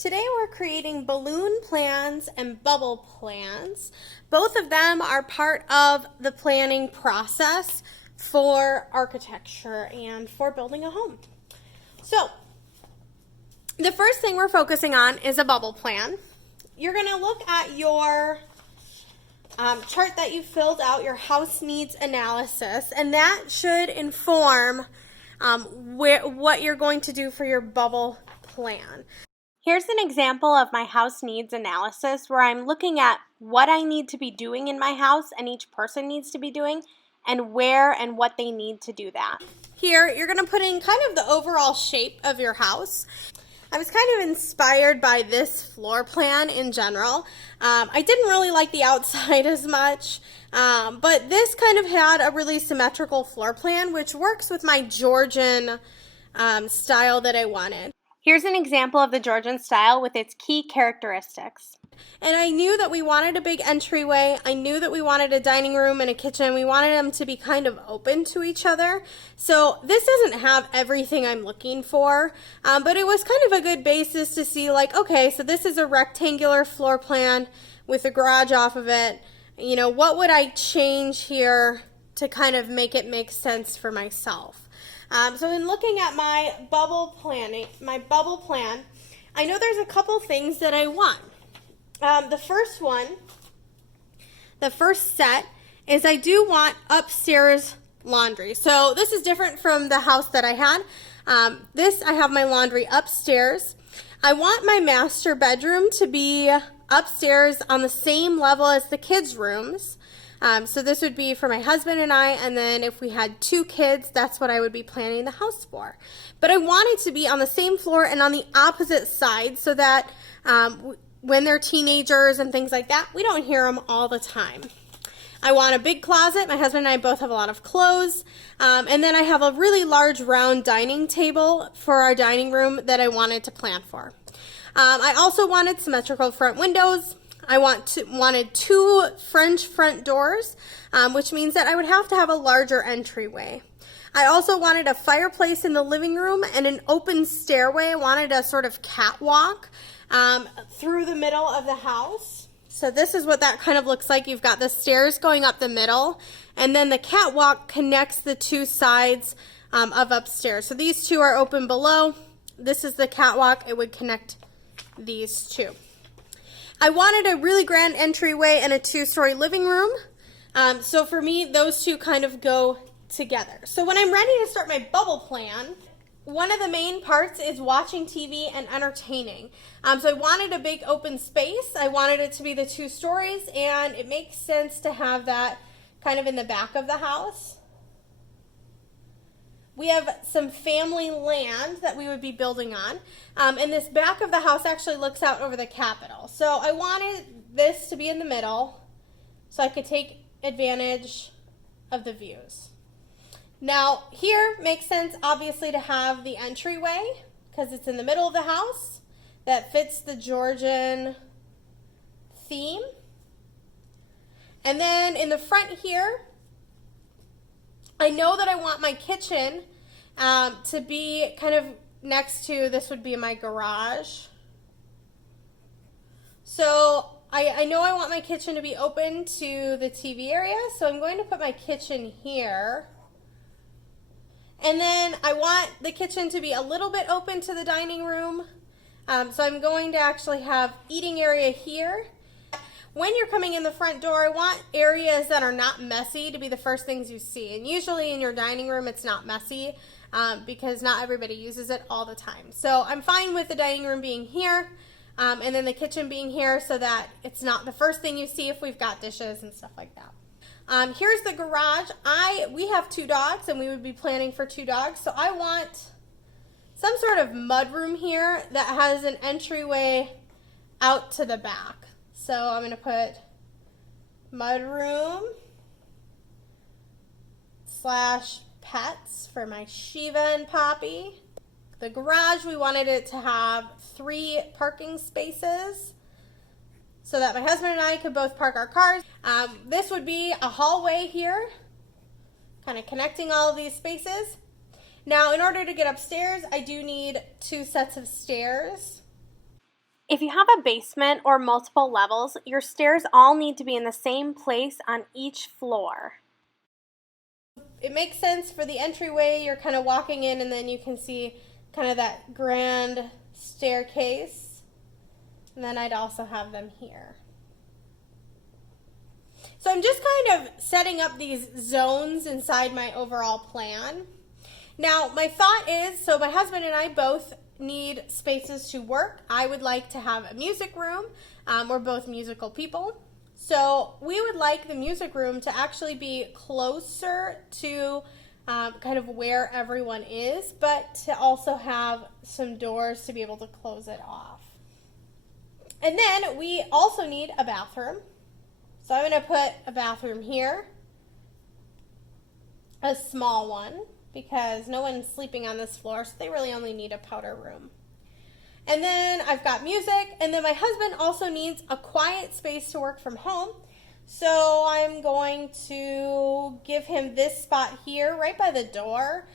Today we're creating balloon plans and bubble plans. Both of them are part of the planning process for architecture and for building a home. So, the first thing we're focusing on is a bubble plan. You're going to look at your chart that you filled out, your house needs analysis, and that should inform what you're going to do for your bubble plan. Here's an example of my house needs analysis where I'm looking at what I need to be doing in my house and each person needs to be doing and where and what they need to do that. Here, you're going to put in kind of the overall shape of your house. I was kind of inspired by this floor plan in general. I didn't really like the outside as much, but this kind of had a really symmetrical floor plan, which works with my Georgian style that I wanted. Here's an example of the Georgian style with its key characteristics. And I knew that we wanted a big entryway. I knew that we wanted a dining room and a kitchen. We wanted them to be kind of open to each other. So this doesn't have everything I'm looking for, but it was kind of a good basis to see like, okay, so this is a rectangular floor plan with a garage off of it. You know, what would I change here to kind of make it make sense for myself? So in looking at my bubble plan, I know there's a couple things that I want. The first set is I do want upstairs laundry. So this is different from the house that I had. I have my laundry upstairs. I want my master bedroom to be upstairs on the same level as the kids' rooms. So this would be for my husband and I, and then if we had 2 kids, that's what I would be planning the house for. But I want it to be on the same floor and on the opposite side so that when they're teenagers and things like that, we don't hear them all the time. I want a big closet. My husband and I both have a lot of clothes. And then I have a really large round dining table for our dining room that I wanted to plan for. I also wanted symmetrical front windows. I wanted 2 French front doors, which means that I would have to have a larger entryway. I also wanted a fireplace in the living room and an open stairway. I wanted a sort of catwalk through the middle of the house. So this is what that kind of looks like. You've got the stairs going up the middle, and then the catwalk connects the 2 sides of upstairs. So these 2 are open below. This is the catwalk. It would connect these 2. I wanted a really grand entryway and a 2-story living room. So for me, those 2 kind of go together. So when I'm ready to start my bubble plan, one of the main parts is watching TV and entertaining. So I wanted a big open space. I wanted it to be the 2 stories, and it makes sense to have that kind of in the back of the house. We have some family land that we would be building on. And this back of the house actually looks out over the Capitol. So I wanted this to be in the middle so I could take advantage of the views. Now here makes sense obviously to have the entryway because it's in the middle of the house. That fits the Georgian theme. And then in the front here, I know that I want my kitchen to be kind of next to, this would be my garage. So I know I want my kitchen to be open to the TV area, so I'm going to put my kitchen here. And then I want the kitchen to be a little bit open to the dining room. So I'm going to actually have eating area here. When you're coming in the front door, I want areas that are not messy to be the first things you see. And usually in your dining room, it's not messy because not everybody uses it all the time. So I'm fine with the dining room being here and then the kitchen being here so that it's not the first thing you see if we've got dishes and stuff like that. Here's the garage. We have 2 dogs and we would be planning for 2 dogs. So I want some sort of mudroom here that has an entryway out to the back. So I'm going to put mudroom / pets for my Shiva and Poppy. The garage, we wanted it to have 3 parking spaces so that my husband and I could both park our cars. This would be a hallway here, kind of connecting all of these spaces. Now, in order to get upstairs, I do need 2 sets of stairs. If you have a basement or multiple levels, your stairs all need to be in the same place on each floor. It makes sense for the entryway. You're kind of walking in and then you can see kind of that grand staircase. And then I'd also have them here. So I'm just kind of setting up these zones inside my overall plan. Now, my thought is, so my husband and I both need spaces to work. I would like to have a music room. We're both musical people. So we would like the music room to actually be closer to kind of where everyone is, but to also have some doors to be able to close it off. And then we also need a bathroom. So I'm going to put a bathroom here, a small one, because no one's sleeping on this floor, so they really only need a powder room. And then I've got music, and then my husband also needs a quiet space to work from home. So I'm going to give him this spot here right by the door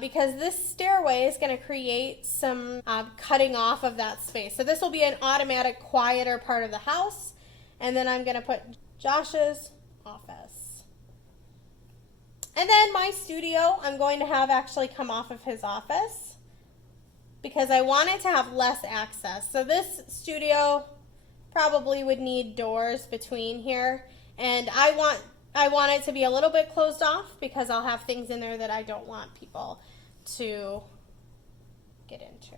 because this stairway is going to create some cutting off of that space. So this will be an automatic quieter part of the house. And then I'm going to put Josh's office. And then my studio, I'm going to have actually come off of his office because I want it to have less access. So this studio probably would need doors between here. And I want it to be a little bit closed off because I'll have things in there that I don't want people to get into.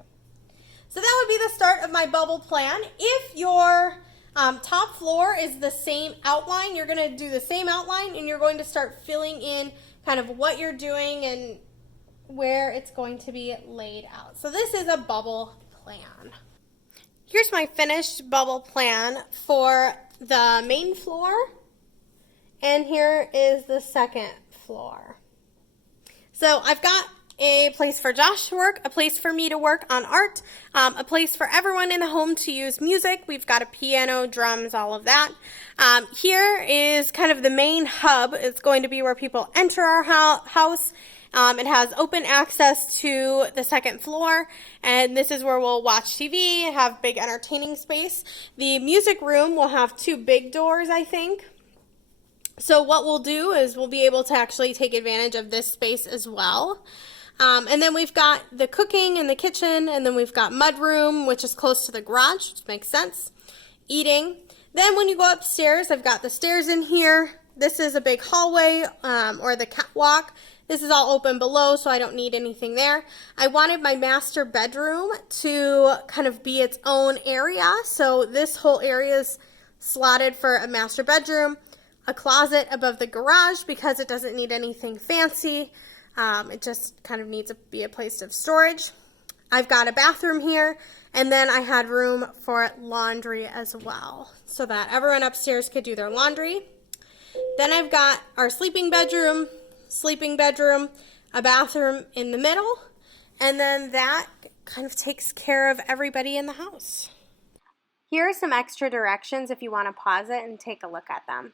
So that would be the start of my bubble plan. If your top floor is the same outline, you're going to do the same outline and you're going to start filling in kind of what you're doing and where it's going to be laid out. So this is a bubble plan. Here's my finished bubble plan for the main floor, and here is the second floor. So I've got a place for Josh to work, a place for me to work on art, a place for everyone in the home to use music. We've got a piano, drums, all of that. Here is kind of the main hub. It's going to be where people enter our house. It has open access to the second floor, and this is where we'll watch TV, have big entertaining space. The music room will have 2 big doors, I think. So what we'll do is we'll be able to actually take advantage of this space as well. And then we've got the cooking in the kitchen, and then we've got mudroom, which is close to the garage, which makes sense. Eating. Then when you go upstairs, I've got the stairs in here. This is a big hallway or the catwalk. This is all open below, so I don't need anything there. I wanted my master bedroom to kind of be its own area. So this whole area is slotted for a master bedroom, a closet above the garage because it doesn't need anything fancy. It just kind of needs to be a place of storage. I've got a bathroom here, and then I had room for laundry as well so that everyone upstairs could do their laundry. Then I've got our sleeping bedroom, a bathroom in the middle, and then that kind of takes care of everybody in the house. Here are some extra directions if you want to pause it and take a look at them.